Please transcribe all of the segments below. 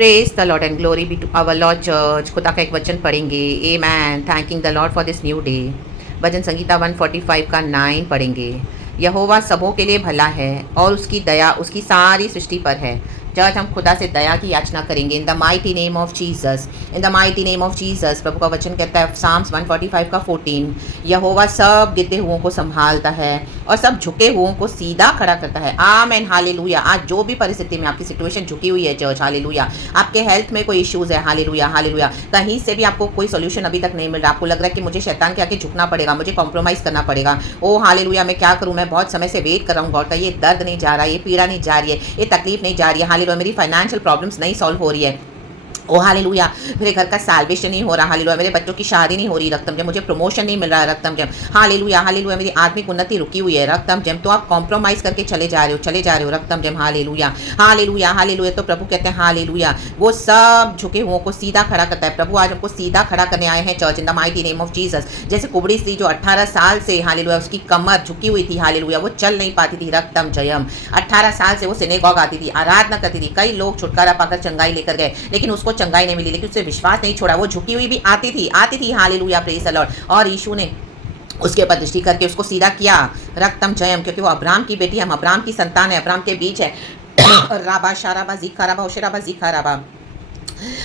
Praise the lord and glory be to our lord church. खुदा का एक वचन पढ़ेंगे। Amen. Thanking the lord for this new day. भजन संगीता 145 का 9 पढ़ेंगे। यहोवा सबों के लिए भला है और उसकी दया उसकी सारी सृष्टि पर है। चर्च, हम खुदा से दया की याचना करेंगे in the mighty name of Jesus. In the mighty name of Jesus. प्रभु का वचन कहता है साम्स 145 का 14, यहोवा सब गिरते हुओं को संभालता है और सब झुके हुओं को सीधा खड़ा करता है। आमेन। हालेलुया। आज जो भी परिस्थिति में आपकी सिचुएशन झुकी हुई है चर्च, हालेलुया, आपके हेल्थ में कोई इश्यूज है, हालेलुया हालेलुया, कहीं से भी आपको कोई सोल्यूशन अभी तक नहीं मिल रहा, आपको लग रहा है कि मुझे शैतान के आगे झुकना पड़ेगा, मुझे कॉम्प्रोमाइज़ करना पड़ेगा, ओ हालेलुया, मैं क्या करूँ, मैं बहुत समय से वेट कर रहा हूँ गॉड का, ये दर्द नहीं जा रहा, ये पीड़ा नहीं जा रही है, ये तकलीफ नहीं जा रही है, हालेलुया, मेरी फाइनेंशियल प्रॉब्लम्स नहीं सॉल्व हो रही है, ओ हालेलुया, मेरे घर का सैल्वेशन नहीं हो रहा, हालेलुया, मेरे बच्चों की शादी नहीं हो रही, रक्तम जम, मुझे प्रमोशन नहीं मिल रहा है, रक्तम जम, हालेलुया हालेलुया, मेरी आत्मिक उन्नति रुकी हुई है, रक्तम जम, तो आप कॉम्प्रोमाइज़ करके चले जा रहे हो, रक्तम जम, हालेलुया हालेलुया हालेलुया। तो प्रभु कहते हैं हालेलुया, वो सब झुके हुओं को सीधा खड़ा करता है। प्रभु आज हमको सीधा खड़ा करने आए हैं church, in the mighty name of Jesus. जैसे कुबड़ी स्त्री जो 18 साल से, हालेलुया, उसकी कमर झुकी हुई थी, हालेलुया, वो चल नहीं पाती थी, रक्तम जयम, 18 साल से वो सिनेगॉग आती थी, आराधना करती थी, कई लोग छुटकारा पाकर चंगाई लेकर गए, लेकिन उसको चंगाई नहीं मिली, लेकिन उससे विश्वास नहीं छोड़ा, वो झुकी हुई भी आती थी, हालेलुया, प्रेज द लॉर्ड। और यीशु ने उसके ऊपर दृष्टि करके उसको सीधा किया, रक्तम जयम, क्योंकि वो अब्राहम की बेटी, हम अब्राहम की संतान है, अब्राहम के बीच है। राबा शाराबा जीखा राबा ओशराबा जीखा राबा,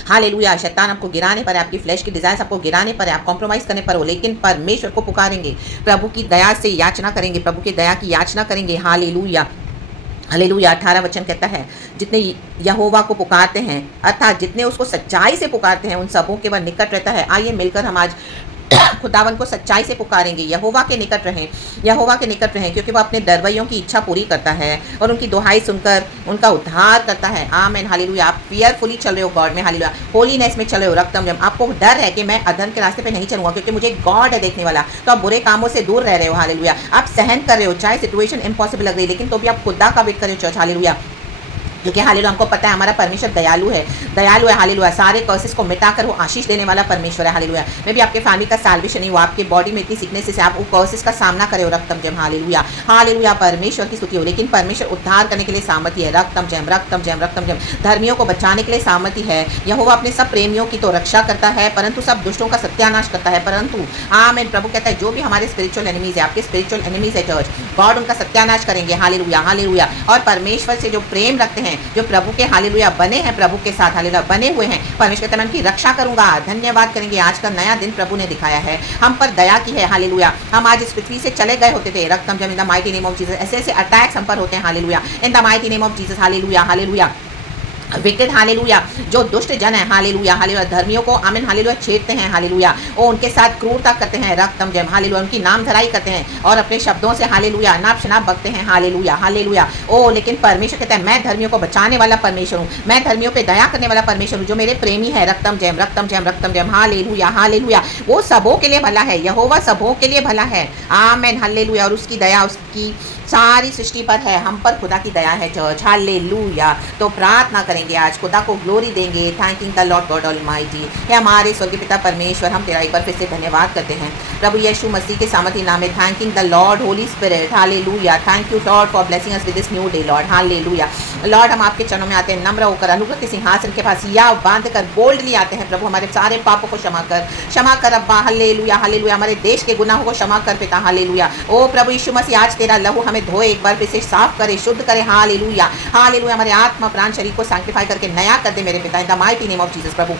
हालेलुया। शैतान आपको गिराने पर है, आपकी फ्लैश की डिजायर्स आपको गिराने पर है, आप कॉम्प्रोमाइज करने पर हो, लेकिन परमेश्वर को पुकारेंगे, प्रभु की दया से याचना करेंगे, प्रभु की दया की याचना करेंगे, हालेलुया हालेलुया। 18 वचन कहता है, जितने यहोवा को पुकारते हैं, अर्थात जितने उसको सच्चाई से पुकारते हैं, उन सबों के वह निकट रहता है। आइए मिलकर हम आज खुदावन को सच्चाई से पुकारेंगे, यहोवा के निकट रहें, यहोवा के निकट रहें, क्योंकि वह अपने दरवैयों की इच्छा पूरी करता है और उनकी दुहाई सुनकर उनका उद्धार करता है। Amen hallelujah. आप फियरफुली चल रहे हो गॉड में, हालेलुया, होलीनेस में चल रहे हो, रक्तम जम, आपको डर है कि मैं अधर्म के रास्ते पे नहीं चलूंगा क्योंकि मुझे गॉड है देखने वाला, तो आप बुरे कामों से दूर रह रहे हो, हालेलुया, आप सहन कर रहे हो, चाहे सिचुएशन इम्पॉसिबल लग रही है, लेकिन तो भी आप खुदा का वेट कर रहे हो चर्च, हालेलुया, क्योंकि हालेलुया हमको पता है हमारा परमेश्वर दयालु है, दयालु है, हालेलुया, सारे कर्सेस को मिटाकर वो आशीष देने वाला परमेश्वर है, हालेलुया। मैं भी आपके फैमिली का सैल्वेशन नहीं हुआ, आपके बॉडी में इतनी सिकनेस से आप वो कर्सेस का सामना करे हो, रक्तम जम, हालेलुया हालेलुया, परमेश्वर की स्तुति हो, लेकिन परमेश्वर उद्धार करने के लिए सामर्थ्य है, रक्तम जम रक्तम जम रक्तम जम, धर्मियों को बचाने के लिए सामर्थ्य है। यहोवा अपने सब प्रेमियों की तो रक्षा करता है, परंतु सब दुष्टों का सत्यानाश करता है, परंतु आमीन। प्रभु कहता है जो भी हमारे स्पिरिचुअल एनिमीज है, आपके स्पिरिचुअल एनिमीज है चर्च, गॉड उनका सत्यानाश करेंगे, हालेलुया हालेलुया। और परमेश्वर से जो प्रेम रखते हैं, जो प्रभु के हालेलुया बने हैं, प्रभु के साथ हालेलुया बने हुए हैं, परमेश्वर कहता है मैं उनकी रक्षा करूंगा। धन्यवाद करेंगे, आज का नया दिन प्रभु ने दिखाया है, हम पर दया की है, हालेलुया। हम आज इस पृथ्वी से चले गए होते थे, रक्तम जम, इन the mighty name of Jesus, ऐसे ऐसे अटैक्स हम पर होते हैं, hallelujah, in the mighty name of Jesus, hallelujah hallelujah. Wicket, hallelujah, जो दुष्ट जन है, हालेलुया हालेलुया, धर्मियों को आमीन हालेलुया छेड़ते हैं, हालेलुया, वो उनके साथ क्रूरता करते हैं, रक्तम जम, हालेलुया, उनकी नाम धराई करते हैं और अपने शब्दों से हालेलुया नाप शनाप बकते हैं, हालेलुया हालेलुया। ओ लेकिन परमेश्वर कहता है मैं धर्मियों को बचाने वाला परमेश्वर हूँ, मैं धर्मियों पे दया करने वाला परमेश्वर हूँ, जो मेरे प्रेमी है, रक्तम जम रक्तम जम रक्तम जम, हालेलुया हालेलुया। वो सबों के लिए भला है, यहोवा सबों के लिए भला है, आमीन हालेलुया, और उसकी दया उसकी सारी सृष्टि पर है, हम पर खुदा की दया है चर्च, हालेलुया। तो प्रार्थना करेंगे, आज खुदा को ग्लोरी देंगे, thanking the lord god almighty. हे हमारे स्वर्गीय पिता परमेश्वर, हम तेरा एक बार फिर से धन्यवाद करते हैं प्रभु यीशु मसीह के सामर्थी नाम में, thanking the Lord holy spirit, hallelujah, thank you Lord for blessing us with this new day Lord, hallelujah. Lord हम आपके चरणों में आते हैं नम्र होकर, अनुग्रह के सिंहासन के पास या बांध कर बोल्डली आते हैं प्रभु, हमारे सारे पापों को क्षमा कर अब्बा, हालेलुया हालेलुया, हमारे देश के गुनाहों को क्षमा कर पिता, हालेलुया। ओ प्रभु यीशु मसीह, आज तेरा लहू हमें धोए, एक बार फिर से साफ करे, शुद्ध करे, हालेलुया हालेलुया, हमारे आत्मा प्राण शरीर को सैंक्टिफाई करके नया कर दे मेरे पिता, in the mighty name of Jesus. प्रभु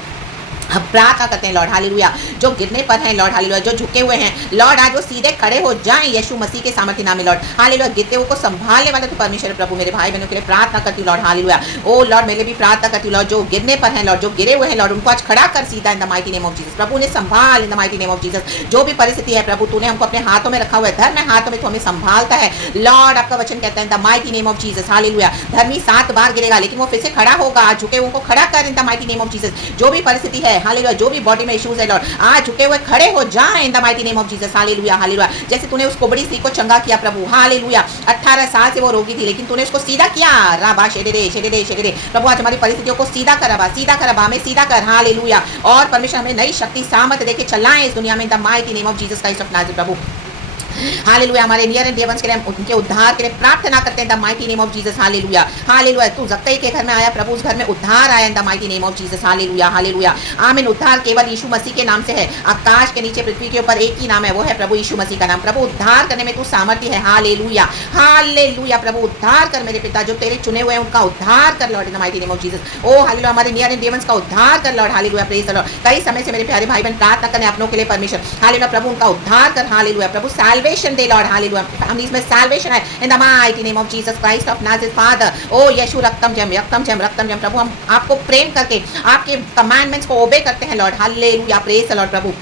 हम प्रार्थना करते हैं लॉर्ड, हालेलुया, जो गिरने पर हैं लॉर्ड, हालेलुया, जो झुके हुए हैं लॉर्ड, आज वो सीधे खड़े हो जाएं यीशु मसीह के सामर्थ्य नाम में लॉर्ड, हालेलुया। गिरते हुए को संभालने वाला तो परमेश्वर प्रभु, मेरे भाई बहनों के लिए प्रार्थना करती हूँ लॉर्ड, हालेलुया। ओ लॉर्ड मेरे भी प्रार्थना करती हूँ लॉर्ड, जो गिरने पर हैं लॉर्ड, जो गिरे हुए हैं लॉर्ड, उनको आज खड़ा कर सीधा in the mighty name of Jesus. प्रभु ने संभाल in the mighty name of Jesus, जो भी परिस्थिति है प्रभु तूने हमको अपने हाथों में रखा हुआ है, धर्म हाथों में तो हमें संभालता है लॉर्ड, आपका वचन कहता है in the mighty name of Jesus, hallelujah. धर्मी 7 बार गिरेगा लेकिन वो फिर से खड़ा होगा, झुके हुए को खड़ा कर in the mighty name of Jesus. जो भी परिस्थिति है, हालेलुया, जो भी बॉडी में इश्यूज है लॉर्ड, आज झुके हुए खड़े हो जाएं in the mighty name of Jesus, hallelujah hallelujah. जैसे तूने उस कुबड़ी स्त्री को चंगा किया प्रभु, हालेलुया, 18 साल से वो रोगी थी लेकिन तूने उसको सीधा किया, राबा शेडेरे शेडेरे शेडेरे। प्रभु आज हमारी परिस्थितियों को सीधा कर, हमें सीधा कर, हालेलुया। और परमेश्वर हमें नई शक्ति सामर्थ देके चलाएं इस दुनिया में इन the mighty name of Jesus Christ of Nazareth. Prabhu hallelujah. हमारे नियर एंड डियर वंस के लिए हम उनके उद्धार के लिए प्रार्थना करते हैं the mighty name of Jesus. Hallelujah hallelujah. तू जक्कई के घर में आया प्रभु, उस घर में उद्धार आया इन the mighty name of Jesus. Hallelujah hallelujah. आमीन। उद्धार केवल यीशु मसीह के नाम से है। आकाश के नीचे पृथ्वी के ऊपर एक ही नाम है, वो है प्रभु यीशु मसीह का नाम। प्रभु उद्धार करने में तू सामर्थ्य है। Hallelujah hallelujah. प्रभु उद्धार कर मेरे पिता, जो तेरे चुने हुए हैं उनका उद्धार कर lord in the mighty name of Jesus. Oh hallelujah. हमारे नियर एंड डियर वंस का उद्धार कर lord. Hallelujah praise the lord. कई समय से मेरे प्यारे भाई बहन प्रार्थना करने अपनों के लिए परमेश्वर। हालेलुया प्रभु उनका उद्धार कर। हालेलुया प्रभु सैल्वेशन दे लॉर्ड। हालेलुया फैमिलीज में सैल्वेशन है in the mighty name of Jesus Christ of Nazareth father. ओ यीशु रक्तम जम रक्तम जम रक्तम जम। प्रभु हम आपको प्रेम करके आपके कमांडमेंट्स को ओबे करते हैं lord. Hallelujah praise the lord.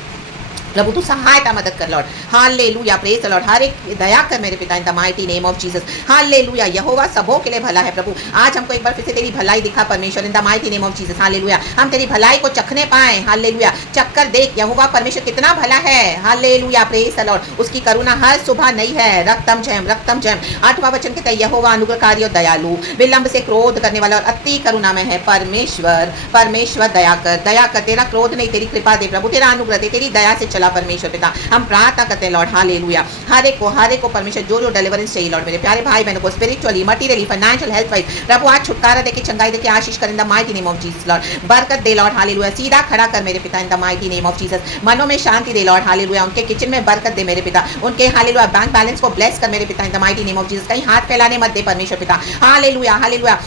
प्रभु तू सहायता मदद कर lord. Hallelujah praise the lord. हर एक दया कर मेरे पिता in the mighty name of Jesus. Hallelujah. यहोवा सबों के लिए भला है प्रभु। आज हमको एक बार फिर से तेरी भलाई दिखा परमेश्वर इन the mighty name of Jesus. Hallelujah. हम तेरी भलाई को चखने पाए। हालेलुया। चक्कर देख यहोवा परमेश्वर कितना भला है। Hallelujah praise the Lord. उसकी करुणा हर सुबह नई है। रक्तम जयम रक्तम जयम। 8वां वचन कहता है यहोवा अनुग्रहकारी और दयालु, विलंब से क्रोध करने वाला और अति करुणा में है। परमेश्वर परमेश्वर दया कर। तेरा क्रोध नहीं, तेरी कृपा दे प्रभु, तेरा अनुग्रह दे, तेरी दया से चला परमेश्वर पिता। हम प्रार्थना करते हैं लॉर्ड। हालेलुया। हर एक को परमेश्वर जो डिलीवरेंस चाहिए लॉर्ड, मेरे प्यारे भाई बहनों को spiritually, materially, financial, health wise प्रभु आज छुटकारा देके, चंगाई देके, आशीष कर in the mighty name of Jesus lord. बरकत दे लॉर्ड। हालेलुया। सीधा खड़ा कर मेरे पिता in the mighty name of Jesus. मनों में शांति दे लॉर्ड। हालेलुया। उनके किचन में बरकत दे मेरे पिता। उनके हालेलुया बैंक बैलेंस को ब्लेस कर मेरे पिता in the mighty name of Jesus. कहीं हाथ फैलाने मत दे परमेश्वर पिता। Hallelujah hallelujah.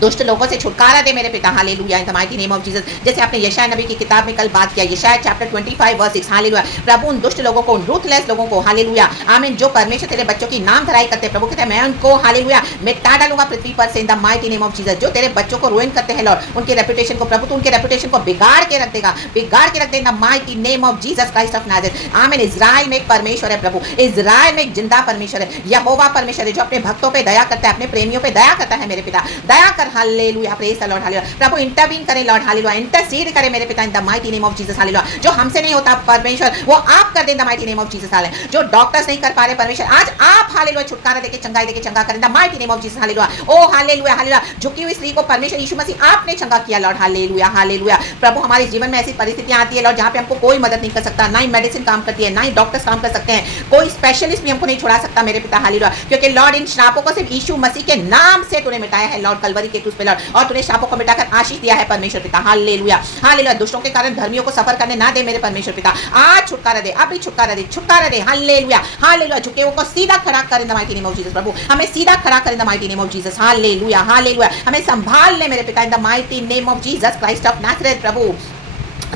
दुष्ट लोगों से छुटकारा दे मेरे पिता। Hallelujah in the mighty name of Jesus. जैसे आपने यशायाह नबी की किताब में कल बात किया, यशायाह चैप्टर 25 वर्स 6। हालेलुया। प्रभु उन दुष्ट लोगों को, उन रूथलेस लोगों को, हालेलुया आमीन, जो परमेश्वर तेरे बच्चों की नाम धराई करते हैं प्रभु, कहते हैं मैं उनको हालेलुया मिटा डालूंगा पृथ्वी पर से in the mighty name of Jesus. जो तेरे बच्चों को रुइन करते हैं लॉर्ड, उनके रेपुटेशन को प्रभु, तो उनके रेपुटेशन को बिगाड़ के रख देगा, बिगाड़ के रख दे in the mighty name of Jesus Christ of Nazareth. आमीन। इजराइल में एक परमेश्वर है प्रभु, इजराइल में एक जिंदा परमेश्वर है, यहोवा परमेश्वर है, जो अपने भक्तों पे दया करता है, अपने प्रेमियों पे दया करता है मेरे पिता। दया कर। Hallelujah praise the lord. Hallelujah. प्रभु इंटरवीन करे लॉर्ड। हालेलुया। इंटरसीड करे मेरे पिता in the mighty name of Jesus. Hallelujah. जो हमसे नहीं होता परमेश्वर, वो आप कर दे in the mighty name of Jesus. Hallelujah. जो डॉक्टर्स नहीं कर पा रहे परमेश्वर, आज आप हालेलुया छुटकारा देके, चंगाई देके, चंगा कर in the mighty name of Jesus. Hallelujah. Oh hallelujah hallelujah. झुकी हुई स्त्री को परमेश्वर यीशु मसीह आपने चंगा किया लॉर्ड। Hallelujah hallelujah. प्रभु हमारे जीवन में ऐसी परिस्थितियां आती है लॉर्ड, जहां पे हमको कोई मदद नहीं कर सकता, ना ही मेडिसिन काम करती है, ना ही डॉक्टर्स काम कर सकते हैं, कोई स्पेशलिस्ट भी हमको नहीं छुड़ा सकता मेरे पिता। हालेलुया। क्योंकि लॉर्ड इन श्रापों को सिर्फ यीशु मसीह के नाम से तूने मिटाया है लॉर्ड, कलवरी के क्रूस पे लॉर्ड, और तूने श्रापों को मिटाकर आशीष दिया है परमेश्वर पिता। Hallelujah hallelujah. दुष्टों के कारण धर्मियों को सफर करने ना दे मेरे परमेश्वर पिता। आज छुटकारा दे, अभी छुटकारा दे, छुटकारा दे। Hallelujah hallelujah. झुके हुए को सीधा खड़ा कर in the mighty name of Jesus प्रभु। हमें सीधा खड़ा कर in the mighty name of Jesus. Hallelujah hallelujah. हमें संभाल ले मेरे पिता in the mighty name of Jesus Christ of Nazareth प्रभु।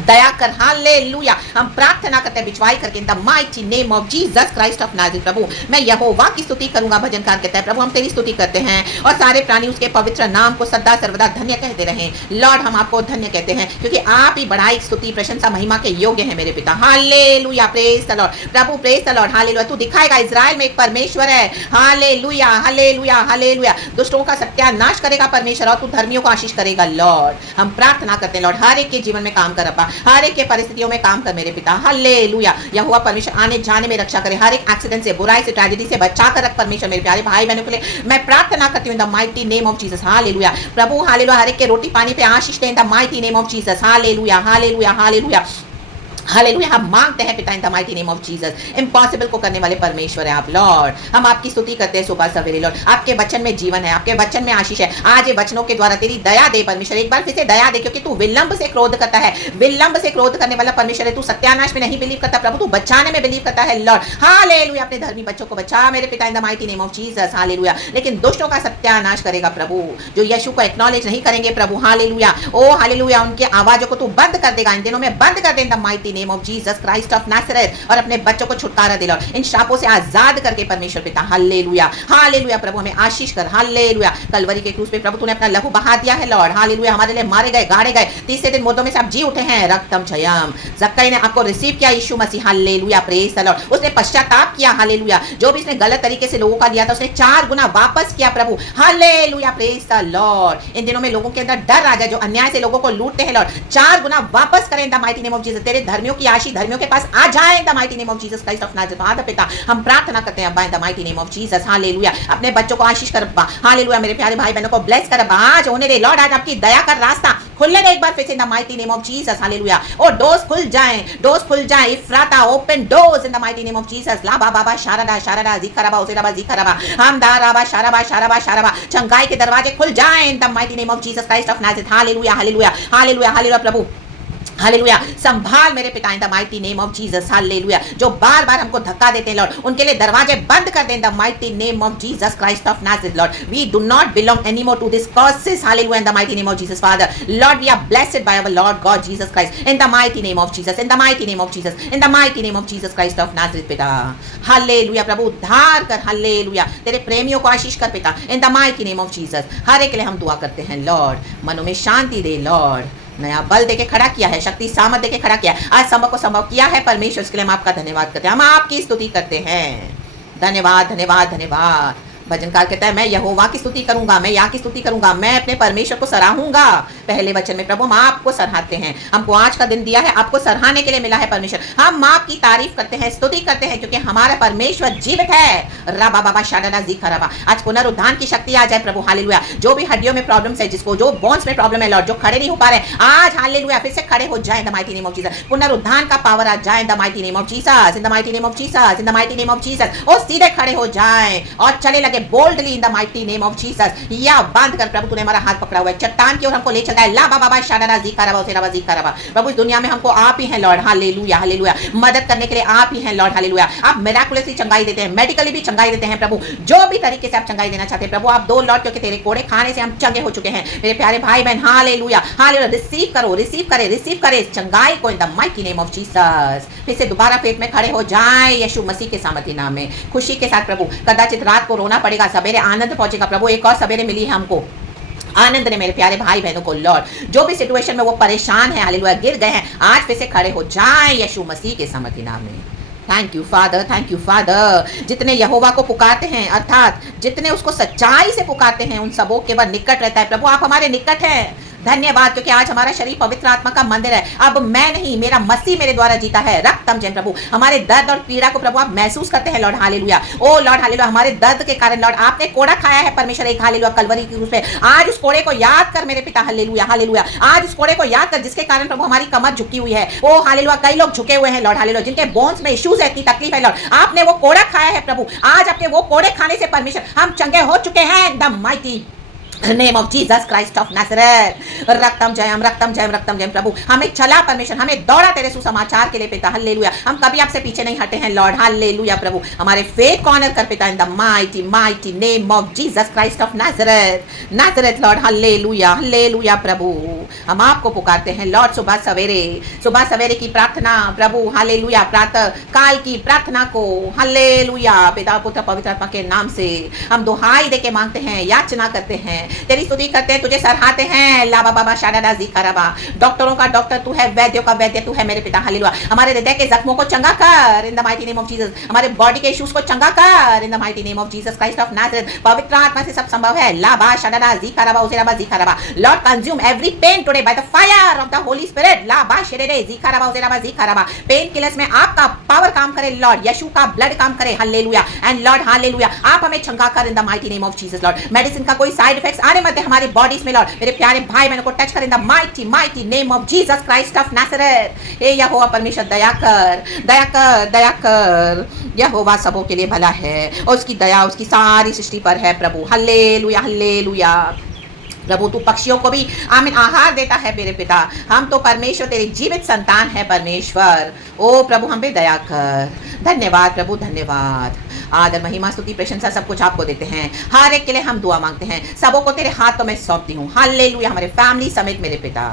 दया कर। हालेलुया। हम प्रार्थना करते हैं बिचवाई करके in the mighty name of Jesus Christ of Nazareth प्रभु। मैं यहोवा की स्तुति करूंगा, भजनकार कहता है प्रभु हम तेरी स्तुति करते हैं, और सारे प्राणी उसके पवित्र नाम को सदा सर्वदा धन्य कहते रहें लॉर्ड। हम आपको धन्य कहते हैं क्योंकि आप ही बड़ाई, स्तुति, प्रशंसा, महिमा के योग्य हैं मेरे पिता। Hallelujah praise the lord Prabhu. Praise the lord. Hallelujah. तू दिखाएगा इजराइल में एक परमेश्वर है। Hallelujah hallelujah hallelujah. दुष्टों का सत्यानाश करेगा परमेश्वर, और तू धर्मियों को आशीष करेगा लॉर्ड। हम प्रार्थना करते हैं लॉर्ड, हर एक के जीवन में काम कर रहा, हर एक के परिस्थितियों में काम कर मेरे पिता। हालेलुया। यहोवा परमेश्वर आने जाने में रक्षा करे, हर एक एक्सीडेंट से, बुराई से, ट्रेजेडी से बचा कर रख परमेश्वर मेरे प्यारे भाई बहनों के लिए मैं प्रार्थना करती हूं in the mighty name of Jesus. Hallelujah प्रभु। हालेलुया। हर एक के रोटी पानी पे आशीष दे in the mighty name of Jesus. Hallelujah hallelujah hallelujah hallelujah. हम मांगते हैं पिता in the mighty name of Jesus. Impossible को करने वाले परमेश्वर है आप लॉर्ड। हम आपकी स्तुति करते हैं सुबह सवेरे लॉर्ड। आपके वचन में जीवन है, आपके वचन में आशीष है। आज ये वचनों के द्वारा तेरी दया दे परमेश्वर, एक बार फिर से दया दे, क्योंकि तू विलंब से क्रोध करता है, विलंब से क्रोध करने वाला परमेश्वर है। तू सत्यानाश में नहीं बिलीव करता प्रभु, तू बचाने में बिलीव करता है लॉर्ड। हालेलुया। अपने धर्मी बच्चों को बचा मेरे पिता in the mighty name of Jesus. Hallelujah. लेकिन दुष्टों का सत्यानाश करेगा प्रभु, जो यीशु को एक्नॉलेज नहीं करेंगे प्रभु। हालेलुया। Oh hallelujah. उनके आवाजों को तू बंद कर देगा, इन दिनों में बंद कर दे in the mighty name of Jesus Christ of Nazareth, और अपने बच्चों को छुटकारा दे लॉर्ड, इन शापों से आजाद करके परमेश्वर पिता। Hallelujah hallelujah. प्रभु हमें आशीष कर। हालेलुया। कलवरी के क्रूस पे प्रभु तूने अपना लहू बहा दिया है लॉर्ड। हालेलुया। हमारे लिए मारे गए, गाड़े गए, तीसरे दिन मुर्दों में से आप जी उठे हैं। रक्तम जयम। जक्कई ने आपको रिसीव किया यीशु मसीह। Hallelujah praise the lord. उसने पश्चाताप किया। हालेलुया। जो भी इसने गलत तरीके से लोगों का लिया था, उसने 4 गुना वापस किया प्रभु। Hallelujah praise the lord. इन दिनों में लोगों के अंदर डर आ जाए, जो अन्याय से लोगों को लूटते हैं लॉर्ड, 4 गुना वापस करें इन the mighty name of Jesus. तेरे धर्मियों की आशीष धर्मियों के पास आ जाए in the mighty name of Jesus Christ of Nazareth. Father पिता हम प्रार्थना करते हैं अब्बा इन the mighty name of Jesus. Hallelujah. अपने बच्चों को आशीष कर अब्बा। हालेलुया। मेरे प्यारे भाई बहनों को ब्लेस कर अब्बा। आज होने दे लॉर्ड, आज आपकी दया का रास्ता खुलने दे एक बार फिर से in the mighty name of Jesus, hallelujah. और डोर्स खुल जाएं, इफ्राता, open doors in the mighty name of Jesus. ला बाबा शारदा शारदा जिखरबा उसेरबा जिखरबा हमदाराबा शारबा शारबा शारबा, चंगाई के दरवाजे खुल जाएं in the mighty name of Jesus Christ of Nazareth, hallelujah hallelujah hallelujah hallelujah प्रभु, हालेलुया। संभाल मेरे पिता in the mighty name of Jesus, hallelujah. जो बार बार हमको धक्का देते हैं लॉर्ड, उनके लिए दरवाजे बंद कर दे in the mighty name of Jesus Christ of Nazareth lord. We do not belong anymore to this curses, hallelujah, in the mighty name of Jesus father lord. We are blessed by our lord god Jesus Christ in the mighty name of Jesus, in the mighty name of Jesus, in the mighty name of Jesus Christ of Nazareth पिता, hallelujah. प्रभु उद्धार कर, hallelujah. तेरे प्रेमियों को आशीष कर पिता in the mighty name of Jesus. हर एक के लिए हम दुआ करते हैं लॉर्ड, मनो में शांति दे लॉर्ड। नया बल देके खड़ा किया है, शक्ति सामर्थ देके खड़ा किया है, आज संभव को संभव किया है परमेश्वर, इसके लिए हम आपका धन्यवाद करते हैं, हम आपकी स्तुति करते हैं। धन्यवाद धन्यवाद धन्यवाद। भजनकार कहता है मैं यहोवा की स्तुति करूंगा, मैं यहाँ की स्तुति करूंगा, मैं अपने परमेश्वर को सराहूंगा। पहले वचन में प्रभु हम आपको सराहते हैं, हमको आज का दिन दिया है, आपको सराहने के लिए मिला है परमेश्वर, हम आपकी तारीफ करते हैं, स्तुति करते हैं, क्योंकि हमारा परमेश्वर जीवित है। रबा बाबा शाडा जी खराबा, आज पुनरुद्धान की शक्ति आ जाए प्रभु, हालेलुया। जो भी हड्डियों में प्रॉब्लम है, जिसको जो बोन्स में प्रॉब्लम है लॉर्ड, जो खड़े नहीं हो पा रहे, आज हालेलुया फिर से खड़े हो जाए in the mighty name of Jesus. पुनरुद्धान का पावर आ जाए in the mighty name of Jesus, in the mighty name of Jesus, in the mighty name of Jesus. और सीधे खड़े हो जाए और चले लगे boldly in the mighty name of Jesus. या बांध कर प्रभु तूने हमारा हाथ पकड़ा हुआ है, चट्टान की ओर हमको ले चल गया। ला बाबा शाडा जी खराबा उसेरा जी खराबा। प्रभु इस दुनिया में हमको आप ही हैं लॉर्ड, हालेलुया हालेलुया। मदद करने के लिए आप ही हैं लॉर्ड, हालेलुया। आप मिराकुलसली चंगाई देते हैं, मेडिकली भी चंगाई देते हैं प्रभु, जो भी तरीके से आप चंगाई देना चाहते हैं प्रभु आप दो लॉर्ड, क्योंकि तेरे कोड़े खाने से हम चंगे हो चुके हैं मेरे प्यारे भाई बहन, हालेलुया हालेलुया। रिसीव करो, रिसीव करे चंगाई को इन the mighty name of Jesus. फिर से दोबारा पेट में खड़े हो जाए यीशु मसीह के सामर्थी नाम में, खुशी के साथ प्रभु। कदाचित रात को रोना पड़ेगा, सवेरे आनंद पहुंचेगा प्रभु। एक और सवेरे मिली है हमको आनंद ने मेरे प्यारे भाई बहनों को लॉर्ड, जो भी सिचुएशन में वो परेशान है, हालेलुया गिर गए हैं, आज फिर से खड़े हो जाए यीशु मसीह के सामर्थी नाम में। Thank you father, thank you father. जितने यहोवा को पुकारते हैं, अर्थात जितने उसको सच्चाई से पुकारते हैं, उन सबों के वह निकट रहता है प्रभु। आप हमारे निकट हैं, धन्यवाद, क्योंकि आज हमारा शरीर पवित्र आत्मा का मंदिर है। अब मैं नहीं, मेरा मसीह मेरे द्वारा जीता है। रक्तम जय प्रभु। हमारे दर्द और पीड़ा को प्रभु आप महसूस करते हैं लॉर्ड, हालेलुया। ओ लॉर्ड हालेलुया, हमारे दर्द के कारण लॉर्ड आपने कोड़ा खाया है परमेश्वर, एक हालेलुया कलवरी की क्रूस पे। आज उस कोड़े को याद कर मेरे पिता, हालेलुया हालेलुया। आज उस कोड़े को याद कर जिसके कारण प्रभु हमारी कमर झुकी हुई है। ओ हालेलुया, कई लोग झुके हुए हैं लॉर्ड, हालेलुया, जिनके बोन्स में इश्यूज है, इतनी तकलीफ है लॉर्ड, आपने वो कोड़ा खाया है प्रभु। आज अपने वो कोड़े खाने से परमेश्वर हम चंगे हो चुके हैं the mighty name of Jesus Christ of Nazareth. रक्तम जयम रक्तम जयम रक्तम जयम प्रभु। हमें चला परमेश्वर, हमें दौड़ा तेरे सुसमाचार के लिए पिता, हालेलुया। हम कभी आपसे पीछे नहीं हटे हैं लॉर्ड, हालेलुया प्रभु। हमारे फेथ को ऑनर कर पिता in the mighty mighty name of Jesus Christ of Nazareth, Nazareth lord, hallelujah hallelujah प्रभु। हम आपको पुकारते हैं लॉर्ड, सुबह सवेरे की प्रार्थना प्रभु, हालेलुया, प्रातः काल की प्रार्थना को, हालेलुया, पिता पुत्र पवित्र आत्मा के नाम से हम दुहाई देके मांगते हैं, याचना करते हैं, तेरी स्तुति करते हैं, तुझे सराहते हैं। लाबा बाबा शाडा जी खराबा। डॉक्टरों का डॉक्टर तू है, वैद्यों का वैद्य तू है मेरे पिता, हालेलुया। हमारे हृदय के जख्मों को चंगा कर in the mighty name of Jesus. हमारे बॉडी के इश्यूज को चंगा कर in the mighty name of Jesus Christ of Nazareth. पवित्र आत्मा से सब संभव है। लाबा शाडा जी खराबा उसेराबा जी खराबा। Lord consume every pain today by the fire of the holy spirit. लाबा शेरेरे जी खराबा उसेराबा जी खराबा। पेन किलर्स में आपका पावर काम करे लॉर्ड, यीशु का ब्लड काम करे, हालेलुया एंड लॉर्ड हालेलुया। आप हमें चंगा कर in the mighty name of Jesus Lord. Medicine का कोई साइड इफेक्ट्स आने मत दे हमारी बॉडीज में लॉर्ड। मेरे प्यारे भाई बहनों को टच कर in the mighty mighty name of Jesus Christ of Nazareth. हे यहोवा परमेश्वर दया कर, दया कर, दया कर। यहोवा सबों के लिए भला है और उसकी दया उसकी सारी सृष्टि पर है प्रभु, हालेलुया हालेलुया। प्रभु तू पक्षियों को भी आमीन आहार देता है मेरे पिता। हम तो परमेश्वर तेरे जीवित संतान है परमेश्वर। ओ प्रभु हम पे दया कर। धन्यवाद प्रभु, धन्यवाद। आदर महिमा स्तुति प्रशंसा सब कुछ आपको देते हैं। हर एक के लिए हम दुआ मांगते हैं, सबों को तेरे हाथों में सौंपती हूँ, हालेलुया। हमारे फैमिली समेत मेरे पिता,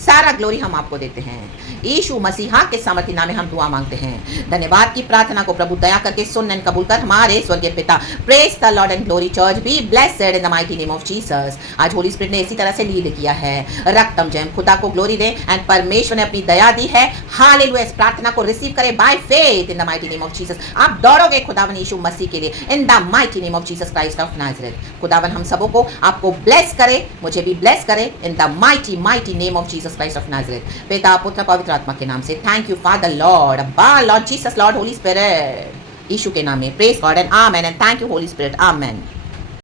सारा ग्लोरी हम आपको देते हैं। यीशु मसीहा के सामर्थी नाम में हम दुआ मांगते हैं। धन्यवाद की प्रार्थना को प्रभु दया करके सुन एंड कबूल कर हमारे स्वर्गीय पिता। Praise the lord and glory church be blessed in the mighty name of Jesus. आज होली स्पिरिट ने इसी तरह से लीड किया है। रक्तम जयम, खुदा को ग्लोरी दे एंड परमेश्वर ने अपनी दया दी है, हालेलुया। इस प्रार्थना को रिसीव करें by faith in the mighty name of Jesus. आप दौड़ोगे खुदावन यीशु मसीह के लिए इन the mighty name of Jesus Christ of Nazareth. खुदावन हम सबों को आपको ब्लेस करे, मुझे भी ब्लेस करे in the mighty mighty name of Jesus Christ of Nazareth. पिता पुत्र पवित्र आत्मा के नाम से थैंक यू फादर लॉर्ड, अब्बा lord Jesus, lord holy spirit, यीशु के नाम में praise god and amen and thank you holy spirit, amen.